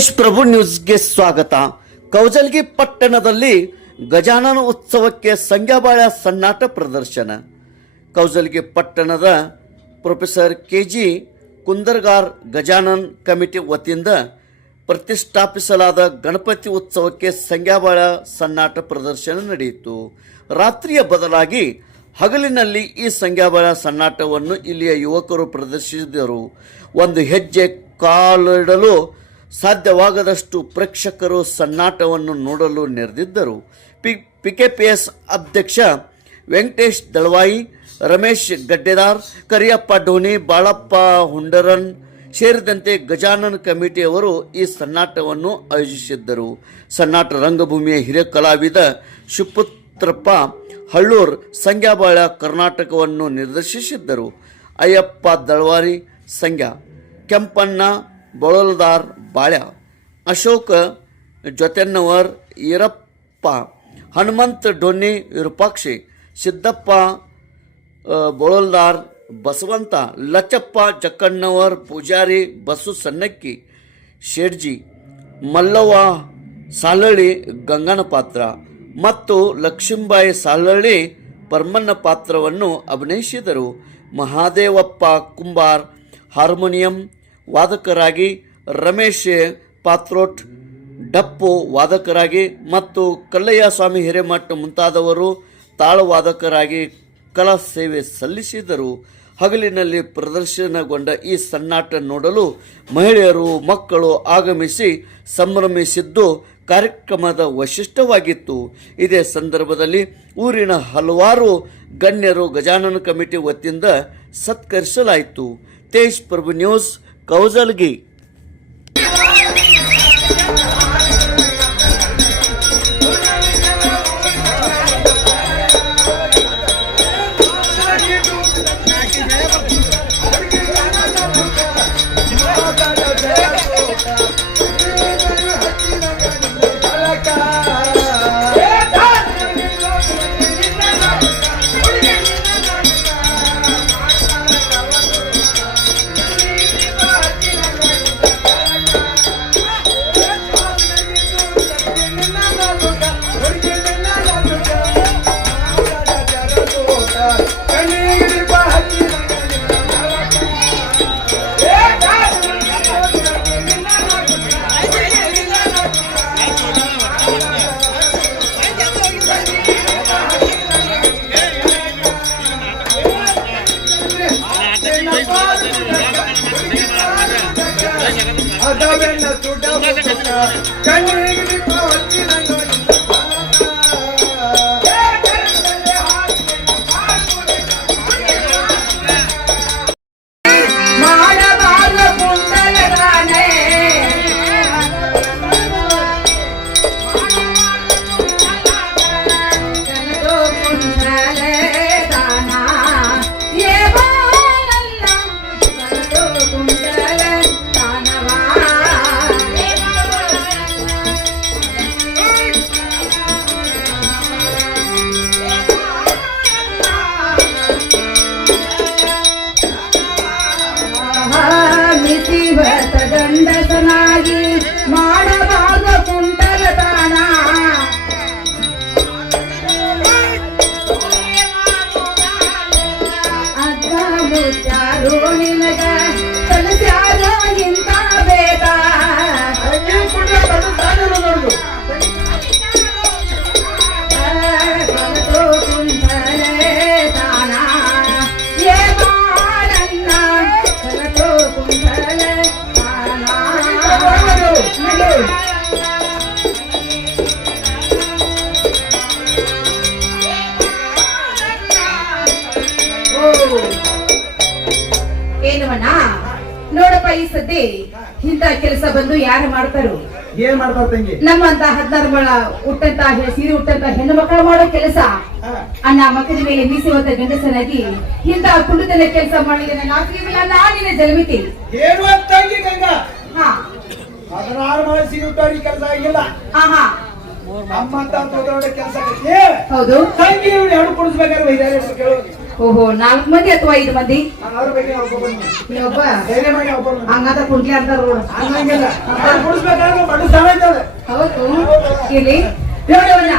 ತೇಜ್ ಪ್ರಭು ನ್ಯೂಸ್ಗೆ ಸ್ವಾಗತ. ಕೌಜಲ್ಗಿ ಪಟ್ಟಣದಲ್ಲಿ ಗಜಾನನ ಉತ್ಸವಕ್ಕೆ ಸಂಗ್ಯಾಬಾಳ ಸನ್ನಾಟ ಪ್ರದರ್ಶನ. ಕೌಜಲ್ಗಿ ಪಟ್ಟಣದ professor K G Kundargar Gajanan committee ವತಿಯಿಂದ ಪ್ರತಿಷ್ಠಾಪಿಸಲಾದ ಗಣಪತಿ ಉತ್ಸವಕ್ಕೆ ಸಂಗ್ಯಾಬಾಳ ಸನ್ನಾಟ ಪ್ರದರ್ಶನ ನಡೆಯಿತು. ರಾತ್ರಿಯ ಬದಲಾಗಿ ಹಗಲಿನಲ್ಲಿ ಈ ಸಂಗ್ಯಾಬಾಳ ಸನ್ನಾಟವನ್ನು ಇಲ್ಲಿಯ ಯುವಕರು ಪ್ರದರ್ಶಿಸಿದರು. ಒಂದು ಹೆಜ್ಜೆ ಕಾಲಿಡಲು ಸಾಧ್ಯವಾಗದಷ್ಟು ಪ್ರೇಕ್ಷಕರು ಸನ್ನಾಟವನ್ನು ನೋಡಲು ನೆರೆದಿದ್ದರು. ಪಿ, ಪಿಕೆಪಿಎಸ್ ಅಧ್ಯಕ್ಷ ವೆಂಕಟೇಶ್ ದಳವಾಯಿ, ರಮೇಶ್ ಗಡ್ಡೆದಾರ್, ಕರಿಯಪ್ಪ ಡೋನಿ ಬಾಳಪ್ಪ ಹುಂಡರನ್ ಸೇರಿದಂತೆ ಗಜಾನನ ಕಮಿಟಿಯವರು ಈ ಸನ್ನಾಟವನ್ನು ಆಯೋಜಿಸಿದ್ದರು. ಸನ್ನಾಟ ರಂಗಭೂಮಿಯ ಹಿರಿಯ ಕಲಾವಿದ ಶಿಪುತ್ರಪ್ಪ ಹಳ್ಳೂರ್ ಸಂಗ್ಯಾಬಾಳ ಕರ್ನಾಟಕವನ್ನು ನಿರ್ದೇಶಿಸಿದ್ದರು. ಅಯ್ಯಪ್ಪ ದಳವಾರಿ ಸಂಗ್ಯಾ, ಕೆಂಪಣ್ಣ ಬಳಲ್ದಾರ್ ಬಾಳ್ಯ. ಅಶೋಕ ಜೊತೆನ್ನವರ್ ಈರಪ್ಪ, ಹನುಮಂತ್ ಡೊನ್ನಿ ವಿರೂಪಾಕ್ಷಿ, ಸಿದ್ದಪ್ಪ ಬೊಳಲ್ದಾರ್ ಬಸವಂತ, ಲಚ್ಚಪ್ಪ ಜಕ್ಕಣ್ಣವರ್ ಪೂಜಾರಿ ಬಸು ಸಣ್ಣಕ್ಕಿ, ಶೇಡ್ಜಿ, ಮಲ್ಲವ್ವ ಸಾಲಳ್ಳಿ ಗಂಗನ ಪಾತ್ರ ಮತ್ತು ಲಕ್ಷ್ಮೀಬಾಯಿ ಸಾಲಳ್ಳಿ ಪರ್ಮನ್ನ ಪಾತ್ರವನ್ನು ಅಭಿನಯಿಸಿದರು. ಮಹಾದೇವಪ್ಪ ಕುಂಬಾರ್ ಹಾರ್ಮೋನಿಯಂ ವಾದಕರಾಗಿ ರಮೇಶ್ ಪಾತ್ರೋಟ್, ಡಪ್ಪು ವಾದಕರಾಗಿ ಮತ್ತು ಕಲ್ಲಯ್ಯ ಸ್ವಾಮಿ ಹಿರೇಮಠ ಮುಂತಾದವರು ತಾಳವಾದಕರಾಗಿ ಕಲಾ ಸೇವೆ ಸಲ್ಲಿಸಿದರು. ಹಗಲಿನಲ್ಲಿ ಪ್ರದರ್ಶನಗೊಂಡ ಈ ಸನ್ನಾಟ ನೋಡಲು ಮಹಿಳೆಯರು, ಮಕ್ಕಳು ಆಗಮಿಸಿ ಸಂಭ್ರಮಿಸಿದ್ದು ಕಾರ್ಯಕ್ರಮದ ವೈಶಿಷ್ಟ್ಯವಾಗಿತ್ತು. ಇದೇ ಸಂದರ್ಭದಲ್ಲಿ ಊರಿನ ಹಲವಾರು ಗಣ್ಯರು ಗಜಾನನ ಕಮಿಟಿ ವತಿಯಿಂದ ಸತ್ಕರಿಸಲಾಯಿತು. ತೇಜ್ ಪ್ರಭು ನ್ಯೂಸ್ ಕೌಜಲ್ಗಿ ಅದವೆಲ್ಲ ಸುಡಬಹುದು ಕಣ್ಣಿಗೆ ಈ ಸದ್ದಿ ಇಂತ ಕೆಲಸ ಬಂದು ಯಾರು ಮಾಡ್ತಾರು? ಏನ್ ಮಾಡ್ತಾರ ತಂಗಿ? ನಮ್ಮಂತ ಹದಿನಾರು ಮಳ ಹುಟ್ಟಂತ ಸೀರೆ ಹುಟ್ಟಂತ ಹೆಣ್ಣು ಮಕ್ಕಳು ಮಾಡೋ ಕೆಲಸ. ಅಣ್ಣ ಮಕ್ಕಳ ಮೇಲೆ ಮೀಸುವಂತ ಗಂಡಸನಾಗಿ ಇಂತ ಕುಂಡತನ ಕೆಲಸ ಮಾಡಿದ ನಾಲ್ಕು ನಾನಿನ ಜನ್ಮಿತಿ ತಂಗಿ ಗಂಗಾ. ಹಾ. ಹದಿನಾರು ಮಳೆ ಸಿಗುತ್ತಾರಿ ಕೆಲಸ ಆಗಿಲ್ಲ. ಹಾ ಹಾ. ನಮ್ಮಂತ ಕೆಲಸ ಹೌದು. ತಂಗಿ ಇವ್ರು ಕುಡಿಸ್ಬೇಕಾದ್ರೆ ವೈದ್ಯ ಕೇಳೋದು. ಓಹೋ ನಾಲ್ಕು ಮಂದಿ ಅಥವಾ ಐದು ಮಂದಿ? ಒಬ್ಬ? ಹಂಗಾದ್ರೆ ಕುಂಟ್ಲಿ ಸಮೇತ ಅದ ಹೌದು. ಇಲ್ಲಿ? ನೋಡವನ